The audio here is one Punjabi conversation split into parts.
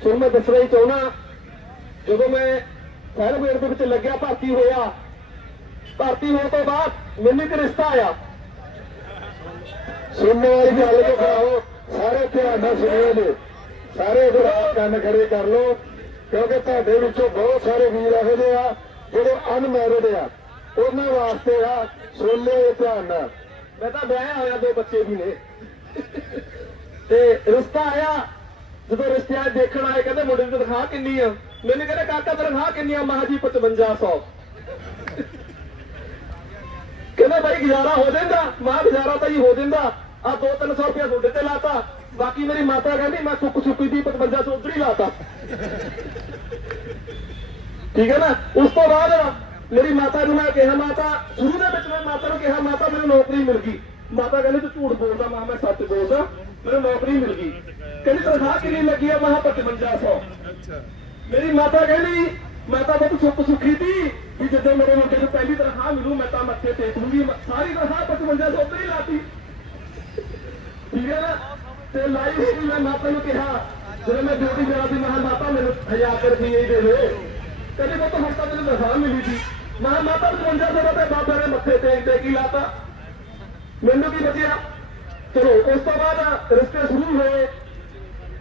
ਤੁਹਾਨੂੰ ਮੈਂ ਦੱਸਣਾ ਹੀ ਚਾਹੁੰਦਾ, ਜਦੋਂ ਮੈਂ ਫਾਇਰ ਦੇ ਵਿੱਚ ਲੱਗਿਆ, ਭਰਤੀ ਹੋਇਆ, ਭਰਤੀ ਹੋਣ ਤੋਂ ਬਾਅਦ ਮੈਨੂੰ ਇੱਕ ਰਿਸ਼ਤਾ ਆਇਆ। ਸੁਣਨ ਵਾਲੀ ਗੱਲ ਨੂੰ ਖਾਓ ਸਾਰੇ ਧਿਆਨ ਨਾਲ ਸੁਣਿਓ ਜੀ ਸਾਰੇ ਇਧਰ ਕੰਨ ਖੜੇ ਕਰ ਲਓ, ਕਿਉਂਕਿ ਤੁਹਾਡੇ ਵਿੱਚੋਂ ਬਹੁਤ ਸਾਰੇ ਵੀਰ ਇਹੋ ਜਿਹੇ ਆ, ਜਿਹੜੇ ਅਨਮੈਰਿਡ ਆ। ਉਹਨਾਂ ਵਾਸਤੇ ਆ, ਸੁਣ ਲਿਓ ਧਿਆਨ ਨਾਲ। ਮੈਂ ਤਾਂ ਵਿਆਹਿਆ ਹੋਇਆ ਦੋ ਬੱਚੇ ਵੀ ਨੇ। ਤੇ ਰਿਸ਼ਤਾ ਆਇਆ ਜਦੋਂ ਰਿਸ਼ਤਿਆਂ ਦੇਖਣ ਆਏ, ਕਹਿੰਦੇ ਮੁੰਡੇ ਦੀ ਤਨਖਾਹ ਕਿੰਨੀ ਆ? ਮੈਨੂੰ ਕਹਿੰਦੇ, ਕਾਕਾ, ਤਨਖਾਹ ਕਿੰਨੀ ਆ? ਮਹਾ ਜੀ 5500 ਕਹਿੰਦੇ, ਬਾਈ, ਗੁਜ਼ਾਰਾ ਹੋ ਜਾਂਦਾ। ਮਾਂ ਗੁਜ਼ਾਰਾ ਤਾਂ ਹੀ ਹੋ ਜਾਂਦਾ। ਆ 2-300 ਰੁਪਇਆ ਤੁਹਾਡੇ ਤੇ ਲਾਤਾ। ਬਾਕੀ ਮੇਰੀ ਮਾਤਾ ਕਹਿੰਦੀ, ਮੈਂ ਸੁੱਕ ਸੁੱਕੀ ਦੀ 5500 ਉਧਰ ਹੀ ਲਾਤਾ। ਠੀਕ ਹੈ ਨਾ? ਉਸ ਤੋਂ ਬਾਅਦ ਮੇਰੀ ਮਾਤਾ ਨੂੰ ਮੈਂ ਕਿਹਾ, ਮਾਤਾ, ਸ਼ੁਰੂ ਦੇ ਵਿੱਚ ਮੈਂ ਮਾਤਾ ਨੂੰ ਕਿਹਾ, ਮਾਤਾ, ਮੈਨੂੰ ਨੌਕਰੀ ਮਿਲ ਗਈ। ਮਾਤਾ ਕਹਿੰਦੀ, ਤੂੰ ਝੂਠ ਬੋਲਦਾ ਮਾਂ ਮੈਂ ਸੱਚ ਬੋਲਦਾ। ਮੈਨੂੰ ਨੌਕਰੀ ਮਿਲ ਗਈ। ਕਹਿੰਦੀ ਤਨਖਾਹ ਕਿੰਨੀ ਲੱਗੀ ਆ? ਮਹਾ 5500 ਮੇਰੀ ਮਾਤਾ ਕਹਿੰਦੀ ਮੈਂ ਤਾਂ ਬਹੁਤ ਸੁੱਖ ਸੁਖੀ ਸੀ ਵੀ ਜਦੋਂ ਮੇਰੇ ਮੁੰਡੇ ਨੂੰ ਪਹਿਲੀ ਤਨਖਾਹ ਮਿਲੂ ਮੈਂ ਤਾਂ ਮੱਥੇ ਟੇਕ ਲੂੰਗੀ ਸਾਰੀ ਤਨਖਾਹ 5500 ਉੱਧਰ ਹੀ ਲਾਤੀ। ਠੀਕ ਹੈ ਨਾ? ਤੇ ਲਾਈ ਹੋਈ ਮੈਂ ਮਾਤਾ ਨੂੰ ਕਿਹਾ ਜਦੋਂ ਮੈਂ ਡਿਊਟੀ ਗਿਆ ਸੀ ਮੈਂ ਕਿਹਾ, ਮਾਤਾ ਮੈਨੂੰ 1000 ਰੁਪਏ ਦੇ ਦੇ। ਕਹਿੰਦੀ ਉਹ ਤਾਂ ਹੁਣ ਤਾਂ ਮੈਨੂੰ ਤਨਖਾਹ ਮਿਲੀ ਸੀ। ਮੈਂ ਕਿਹਾ, ਮਾਤਾ 5500 ਦਾ ਤੇ ਬਾਬਾ ਨੇ ਮੱਥੇ ਟੇਕ ਦੇ ਕੀ ਲਾਤਾ? ਮੈਨੂੰ ਕੀ ਬਚਿਆ? ਚਲੋ ਉਸ ਤੋਂ ਬਾਅਦ ਰਿਸ਼ਤੇ ਸ਼ੁਰੂ ਹੋਏ।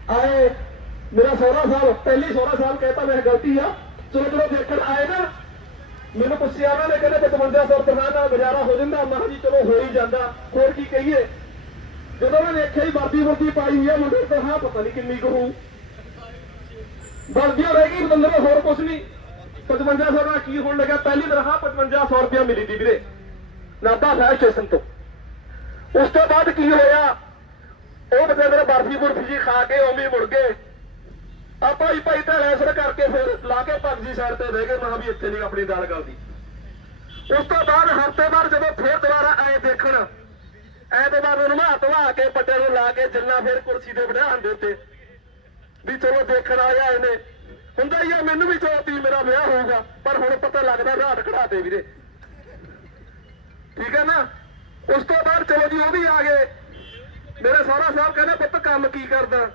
ਆਏ, ਮੇਰਾ ਸਹੁਰਾ ਸਾਹਿਬ, ਪਹਿਲੀ ਸਹੁਰਾ ਸਾਹਿਬ ਕਹਿੰਦਾ ਮੈਂ ਗਲਤੀ ਆ। ਚਲੋ ਚਲੋ ਦੇਖਣ ਆਏ ਨਾ, ਮੈਨੂੰ ਪੁੱਛਿਆ, ਉਹਨਾਂ ਨੇ ਕਹਿੰਦੇ 5500 ਤਰ੍ਹਾਂ ਨਾਲ ਗੁਜ਼ਾਰਾ ਹੋ ਜਾਂਦਾ। ਮੈਂ ਜੀ, ਚਲੋ ਹੋ ਹੀ ਜਾਂਦਾ। ਹੋਰ ਕੀ ਕਹੀਏ? ਜਦੋਂ ਮੈਂ ਦੇਖਿਆ ਹੀ ਵਰਦੀ ਵਰਦੀ ਪਾਈ ਹੋਈ ਆ ਮੁੰਡੇ ਤੇ, ਹਾਂ, ਪਤਾ ਨਹੀਂ ਕਿੰਨੀ ਕੁ ਹੋਊ। ਵਰਦੀਆਂ ਰਹਿ ਗਈ ਬੰਦੇ ਹੋਰ ਕੁਛ ਨਹੀਂ 5500 ਦਾ ਕੀ ਹੋਣ ਲੱਗਾ ਪਹਿਲੀ ਤਨਖਾਹ 5500 ਰੁਪਇਆ ਮਿਲੀ ਦੀ ਵੀਰੇ। ਨਾਭਾ ਫਾਇਰ ਸਟੇਸ਼ਨ ਤੋਂ। ਉਸ ਤੋਂ ਬਾਅਦ ਕੀ ਹੋਇਆ? ਉਹ ਬੰਦੇ ਮੇਰੇ ਬਰਫੀ ਬੁਰਫੀ ਜੀ ਖਾ ਕੇ ਉਵੇਂ ਹੀ ਮੁੜ ਗਏ। ਆ ਭਾਈ ਭਾਈ ਤਾਂ ਐਸਰ ਕਰਕੇ ਫਿਰ ਲਾ ਕੇ ਪਗਜੀ ਸਾਈਡ ਤੇ ਬਹਿ ਗਏ, ਮੈਂ ਵੀ ਇੱਥੇ ਨਹੀਂ ਆਪਣੀ ਗੱਲ ਕਰਦੀ। ਉਸ ਤੋਂ ਬਾਅਦ ਹਫ਼ਤੇ ਬਾਅਦ ਜਦੋਂ ਫੇਰ ਦੁਬਾਰਾ ਆਏ ਦੇਖਣ ਐਤਵਾਰ ਨੂੰ ਨਹਾ ਧਵਾ ਕੇ ਪੱਟੇ ਨੂੰ ਲਾ ਕੇ ਜਿੰਨਾ ਫਿਰ ਕੁਰਸੀ ਤੇ ਬਿਠਾਉਣ ਦੇ ਉੱਤੇ, ਵੀ ਚਲੋ ਦੇਖਣ ਆ ਜਾਏ ਹੁੰਦਾ ਹੀ ਆ, ਮੈਨੂੰ ਵੀ ਚੋਤੀ ਮੇਰਾ ਵਿਆਹ ਹੋਊਗਾ, ਪਰ ਹੁਣ ਪਤਾ ਲੱਗਦਾ ਰਾਤ ਖੜਾਤੇ ਵੀਰੇ। ਠੀਕ ਹੈ ਨਾ? ਉਸ ਤੋਂ ਬਾਅਦ ਚਲੋ ਜੀ ਉਹ ਵੀ ਆ ਗਏ। ਮੇਰੇ ਸਹੁਰਾ ਸਾਹਿਬ ਕਹਿੰਦੇ, ਪੁੱਤ, ਕੰਮ ਕੀ ਕਰਦਾ?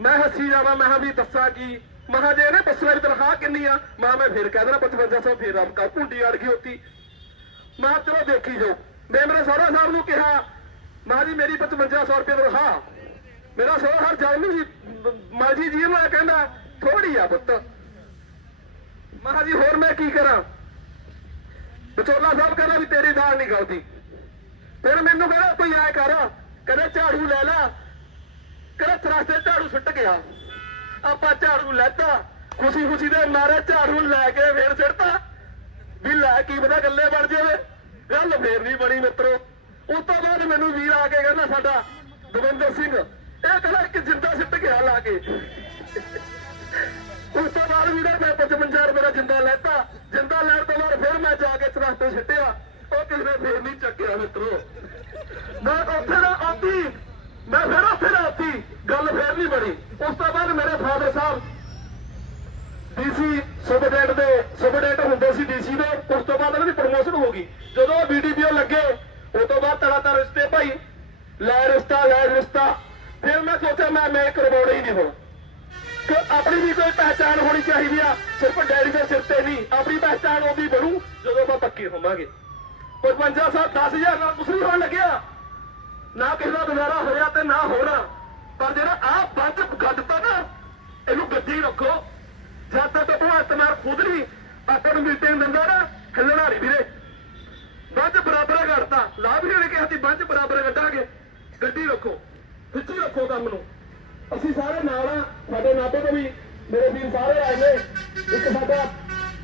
ਮੈਂ ਹੱਸੀ ਜਾਵਾਂ, ਮੈਂ ਕਿਹਾ ਵੀ ਦੱਸਾਂ ਕੀ? ਮਹਾ ਜੇ ਇਹਨੇ ਪੁੱਛਣਾ ਵੀ ਤਨਖਾਹ ਕਿੰਨੀ ਆ? ਮੈਂ ਮੈਂ ਫੇਰ ਕਹਿ ਦੇਣਾ 5500 ਫੇਰ ਆਪ ਭੁੰਡੀ ਅੜ ਗਈ ਉੱਤੀ। ਮੈਂ ਕਿਹਾ, ਚਲੋ ਦੇਖੀ ਜਾਓ। ਮੈਂ ਮੇਰੇ ਸਹੁਰਾ ਸਾਹਿਬ ਨੂੰ ਕਿਹਾ, ਮੈਂ ਕਿਹਾ ਜੀ, ਮੇਰੀ 5500 ਰੁਪਏ ਤਨਖਾਹ। ਮੇਰਾ ਸਹੁਰਾ ਹਰ ਜਾਣੂ ਜੀ ਮਾਜੀ ਜੀ ਮੈਂ ਕਹਿੰਦਾ ਥੋੜੀ ਆ ਪੁੱਤ। ਮੈਂ ਜੀ, ਹੋਰ ਮੈਂ ਕੀ ਕਰਾਂ? ਵਿਚੋਲਾ ਸਾਹਿਬ ਕਹਿੰਦਾ ਵੀ ਤੇਰੀ ਦਾਲ ਨਹੀਂ ਗਲਦੀ। ਫਿਰ ਮੈਨੂੰ ਕਹਿੰਦਾ, ਕੋਈ ਆਏ ਕਰ ਕਹਿੰਦਾ ਝਾੜੂ ਲੈ ਲੈ। ਕਹਿੰਦਾ ਚਰਸਤੇ ਝਾੜੂ ਸੁੱਟ ਗਿਆ। ਆਪਾਂ ਝਾੜੂ ਲੈਤਾ। ਖੁਸ਼ੀ ਖੁਸ਼ੀ ਦੇ ਮਾਰੇ ਝਾੜੂ ਲੈ ਕੇ ਫੇਰ ਸਿੱਟਤਾ। ਵੀ ਲੈ ਕੀ ਪਤਾ ਗੱਲੇ ਬਣ ਜਾਵੇ। ਗੱਲ ਫੇਰ ਨਹੀਂ ਬਣੀ ਮਿੱਤਰੋ। ਉਸ ਤੋਂ ਬਾਅਦ ਮੈਨੂੰ ਵੀਰ ਆ ਕੇ ਕਹਿੰਦਾ ਸਾਡਾ ਦਵਿੰਦਰ ਸਿੰਘ, ਇਹ ਕਹਿੰਦਾ ਇੱਕ ਜਿੰਦਾ ਸਿੱਟ ਗਿਆ ਲਾ ਕੇ। ਉਸ ਤੋਂ ਬਾਅਦ ਵੀਰੇ ਮੈਂ 55 ਰੁਪਏ ਦਾ ਜਿੰਦਾ ਲੈਤਾ। ਜਿੰਦਾ ਲੈਣ ਤੋਂ ਬਾਅਦ ਫਿਰ ਮੈਂ ਜਾ ਕੇ ਚਰਸਤੇ ਸਿੱਟਿਆ। ਉਹ ਕਿਸੇ ਨੇ ਫੇਰ ਨਹੀਂ ਚੱਕਿਆ ਮਿੱਤਰੋ। ਮੈਂ ਉੱਥੇ ਦਾ ਆਤੀ ਮੈਂ ਫਿਰ ਉੱਥੇ ਦਾ ਆਤੀ ਗੱਲ ਫੇਰ ਨਹੀਂ ਬਣੀ। ਉਸ ਤੋਂ ਬਾਅਦ ਮੇਰੇ ਫਾਦਰ ਸਾਹਿਬ ਡੀਸੀ ਸੁਬਡੈਂਟ ਦੇ ਸੁਬਡੈਂਟ ਹੁੰਦੇ ਸੀ ਡੀਸੀ ਦੇ, ਉਸ ਤੋਂ ਬਾਅਦ ਇਹਨਾਂ ਦੀ ਪ੍ਰਮੋਸ਼ਨ ਹੋ ਗਈ। ਜਦੋਂ ਬੀਡੀਪੀਓ ਲੱਗੇ, ਉਸ ਤੋਂ ਬਾਅਦ ਤੜਾ ਤੜ ਰਿਸ਼ਤੇ ਭਾਈ, ਲੈ ਰਿਸ਼ਤਾ ਲੈ ਰਿਸ਼ਤਾ। ਫਿਰ ਮੈਂ ਸੋਚਿਆ, ਮੈਂ ਮੈਂ ਕਰਵਾਉਣਾ ਹੀ ਨਹੀਂ ਹੁਣ। ਕਿ ਆਪਣੀ ਵੀ ਕੋਈ ਪਹਿਚਾਣ ਹੋਣੀ ਚਾਹੀਦੀ ਆ, ਸਿਰਫ ਡੈਡੀ ਦੇ ਸਿਰ ਤੇ ਨਹੀਂ, ਆਪਣੀ ਪਹਿਚਾਣ ਉਹਦੀ ਬਣੂ ਜਦੋਂ ਆਪਾਂ ਪੱਕੇ ਹੋਵਾਂਗੇ। 55 ਸਾਲ 10000 ਨਾਲ ਕੁਛ ਨਹੀਂ ਹੋਣ ਲੱਗਿਆ ਨਾ ਕਿਸੇ ਦਾ ਗੁਜ਼ਾਰਾ ਹੋਇਆ ਤੇ ਨਾ ਹੋਣਾ। ਪਰ ਜਿਹੜਾ ਆਹ ਬੰਦ ਗੱਡਤਾ ਨਾ, ਇਹਨੂੰ ਗੱਡੀ ਰੱਖੋ। ਜਦ ਤੱਕ ਭਗਵੰਤ ਮਾਨ ਖੁਦ ਨਹੀਂ, ਆਪਾਂ ਨੂੰ ਮੀਟਿੰਗ ਦਿੰਦਾ ਨਾ, ਖੱਲਣਾ ਨਹੀਂ ਵੀਰੇ। ਬੰਦ ਬਰਾਬਰ ਘੜਤਾ ਲਾਭ ਨੇ ਕਿਹਾ ਸੀ ਬੰਦ ਬਰਾਬਰ ਕੱਢਾਂਗੇ ਗੱਡੀ ਰੱਖੋ। ਖਿੱਚੀ ਰੱਖੋ ਕੰਮ ਨੂੰ। ਅਸੀਂ ਸਾਰੇ ਨਾਲ ਆ, ਸਾਡੇ ਨਾਤੇ ਤੋਂ ਵੀ ਮੇਰੇ ਵੀਰ ਸਾਰੇ ਆਏ ਨੇ। ਇੱਕ ਸਾਡਾ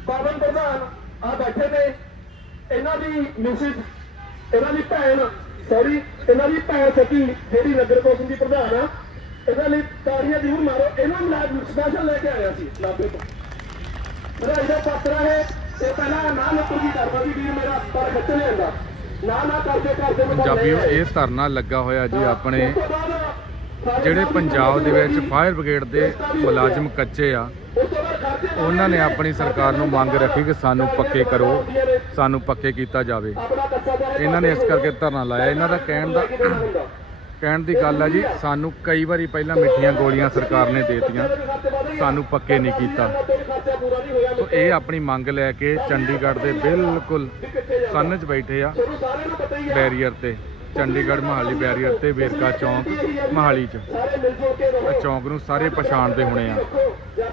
ਪਾਵਨ ਪ੍ਰਧਾਨ ਆ ਬੈਠੇ ਨੇ। ਇਹਨਾਂ ਦੀ ਮਿਸਿਸ, ਇਹਨਾਂ ਦੀ ਭੈਣ ਸੌਰੀ ਇਹਨਾਂ ਦੀ ਭੈਣ ਸਕੀ ਜਿਹੜੀ ਨਗਰ ਕੌਂਸਲ ਦੀ ਪ੍ਰਧਾਨ ਆ ਇਹਨਾਂ ਲਈ ਤਾੜੀਆਂ ਜ਼ਰੂਰ ਮਾਰੋ। ਇਹਨਾਂ ਨੂੰ ਨਾਲ ਸਪੈਸ਼ਲ ਲੈ ਕੇ ਆਇਆ ਸੀ ਨਾਭੇ ਤੋਂ। ਮੇਰਾ ਇਹਦਾ ਪਾਤਰਾ ਹੈ ਤੇ ਪਹਿਲਾਂ ਨਾ ਲੱਕੂ ਜੀ ਕਰਦਾ ਸੀ ਵੀਰ ਮੇਰਾ ਪਰ ਖਿੱਚ ਲਿਆਂਦਾ ਨਾ ਨਾ ਕਰਦੇ ਕਰਦੇ ਪੰਜਾਬੀਓ ਇਹ ਧਰਨਾ ਲੱਗਾ ਹੋਇਆ ਜੀ ਆਪਣੇ ਜਿਹੜੇ ਪੰਜਾਬ ਦੇ ਵਿੱਚ ਫਾਇਰ ਬ੍ਰਿਗੇਡ ਦੇ ਮੁਲਾਜ਼ਮ ਕੱਚੇ ਆ, ਉਹਨਾਂ ਨੇ ਆਪਣੀ ਸਰਕਾਰ ਨੂੰ ਮੰਗ ਰੱਖੀ ਕਿ ਸਾਨੂੰ ਪੱਕੇ ਕਰੋ, ਸਾਨੂੰ ਪੱਕੇ ਕੀਤਾ ਜਾਵੇ। ਇਹਨਾਂ ਨੇ ਇਸ ਕਰਕੇ ਧਰਨਾ ਲਾਇਆ। ਇਹਨਾਂ ਦਾ ਕਹਿਣ ਦਾ, ਕਹਿਣ ਦੀ ਗੱਲ ਆ ਜੀ, ਸਾਨੂੰ ਕਈ ਵਾਰੀ ਪਹਿਲਾਂ ਮਿੱਠੀਆਂ ਗੋਲੀਆਂ ਸਰਕਾਰ ਨੇ ਦੇਤੀਆਂ, ਸਾਨੂੰ ਪੱਕੇ ਨਹੀਂ ਕੀਤਾ। ਸੋ ਇਹ ਆਪਣੀ ਮੰਗ ਲੈ ਕੇ ਚੰਡੀਗੜ੍ਹ ਦੇ ਬਿਲਕੁਲ ਸੰਨ 'ਚ ਬੈਠੇ ਆ, ਬੈਰੀਅਰ ਤੇ। ਚੰਡੀਗੜ੍ਹ ਮਹਾਲੀ ਬੈਰੀਅਰ ਤੇ ਵੇਰਕਾ ਚੌਂਕ ਮਹਾਲੀ 'ਚ। ਚੌਂਕ ਨੂੰ ਸਾਰੇ ਪਛਾਣਦੇ ਹੋਣੇ ਆ।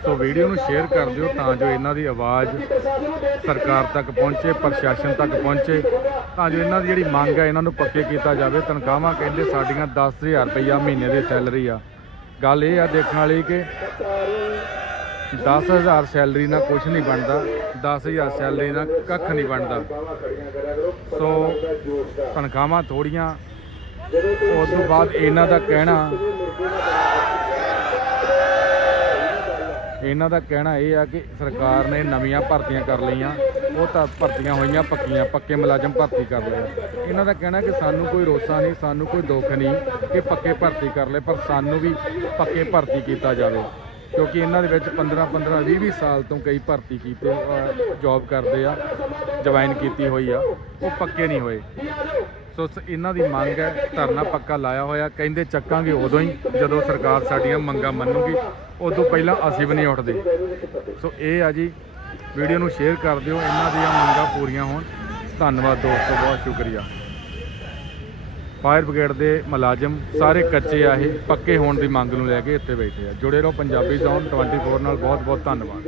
ਸੋ ਵੀਡੀਓ ਨੂੰ ਸ਼ੇਅਰ ਕਰ ਦਿਓ ਤਾਂ ਜੋ ਇਹਨਾਂ ਦੀ ਆਵਾਜ਼ ਸਰਕਾਰ ਤੱਕ ਪਹੁੰਚੇ, ਪ੍ਰਸ਼ਾਸਨ ਤੱਕ ਪਹੁੰਚੇ। ਤਾਂ ਜੋ ਇਹਨਾਂ ਦੀ ਜਿਹੜੀ ਮੰਗ ਹੈ ਇਹਨਾਂ ਨੂੰ ਪੱਕੇ ਕੀਤਾ ਜਾਵੇ। ਤਨਖਾਹਾਂ ਕਹਿੰਦੇ ਸਾਡੀਆਂ 10000 ਰੁਪਈਆ ਮਹੀਨੇ ਦੀ ਸੈਲਰੀ ਆ। ਗੱਲ ਇਹ ਆ ਦੇਖਣ ਵਾਲੀ ਕਿ 10000 ਸੈਲਰੀ ਨਾਲ ਕੁਝ ਨਹੀਂ ਬਣਦਾ 10000 ਸੈਲਰੀ ਨਾਲ ਕੱਖ ਨਹੀਂ ਬਣਦਾ। ਸੋ ਤਨਖਾਹਾਂ ਥੋੜੀਆਂ ਉਸ ਤੋਂ ਬਾਅਦ ਇਹਨਾਂ ਦਾ ਕਹਿਣਾ, ਇਹਨਾਂ ਦਾ ਕਹਿਣਾ ਇਹ ਆ ਕਿ ਸਰਕਾਰ ਨੇ ਨਵੀਆਂ ਭਰਤੀਆਂ ਕਰ ਲਈਆਂ, ਉਹ ਤਾਂ ਭਰਤੀਆਂ ਹੋਈਆਂ ਪੱਕੀਆਂ, ਪੱਕੇ ਮੁਲਾਜ਼ਮ ਭਰਤੀ ਕਰ ਲਏ ਇਹਨਾਂ ਦਾ ਕਹਿਣਾ ਕਿ ਸਾਨੂੰ ਕੋਈ ਰੋਸਾ ਨਹੀਂ, ਸਾਨੂੰ ਕੋਈ ਦੁੱਖ ਨਹੀਂ ਕਿ ਪੱਕੇ ਭਰਤੀ ਕਰ ਲਏ, ਪਰ ਸਾਨੂੰ ਵੀ ਪੱਕੇ ਭਰਤੀ ਕੀਤਾ ਜਾਵੇ। ਕਿਉਂਕਿ ਇਹਨਾਂ ਦੇ ਵਿੱਚ 15 15 20 20 ਸਾਲ ਤੋਂ ਕਈ ਭਰਤੀ ਕੀਤੇ ਜੌਬ ਕਰਦੇ ਆ ਜੁਆਇਨ ਕੀਤੀ ਹੋਈ ਆ, ਉਹ ਪੱਕੇ ਨਹੀਂ ਹੋਏ। ਸੋ ਸ- ਇਹਨਾਂ ਦੀ ਮੰਗ ਹੈ, ਧਰਨਾ ਪੱਕਾ ਲਾਇਆ ਹੋਇਆ, ਕਹਿੰਦੇ ਚੱਕਾਂਗੇ ਉਦੋਂ ਹੀ, ਜਦੋਂ ਸਰਕਾਰ ਸਾਡੀਆਂ ਮੰਗਾਂ ਮੰਨੂਗੀ, ਉਦੋਂ ਪਹਿਲਾਂ ਅਸੀਂ ਵੀ ਨਹੀਂ ਉੱਠਦੇ। ਸੋ ਇਹ ਆ ਜੀ, ਵੀਡੀਓ ਨੂੰ ਸ਼ੇਅਰ ਕਰ ਦਿਓ, ਇਹਨਾਂ ਦੀਆਂ ਮੰਗਾਂ ਪੂਰੀਆਂ ਹੋਣ। ਧੰਨਵਾਦ ਦੋਸਤੋ, ਬਹੁਤ ਸ਼ੁਕਰੀਆ। ਫਾਇਰ ਬ੍ਰਿਗੇਡ ਦੇ ਮੁਲਾਜ਼ਮ ਸਾਰੇ ਕੱਚੇ ਆ ਇਹ, ਪੱਕੇ ਹੋਣ ਦੀ ਮੰਗ ਨੂੰ ਲੈ ਕੇ ਇੱਥੇ ਬੈਠੇ ਆ। ਜੁੜੇ ਰਹੋ ਪੰਜਾਬੀ ਜ਼ੋਨ 24 ਨਾਲ ਬਹੁਤ ਬਹੁਤ ਧੰਨਵਾਦ।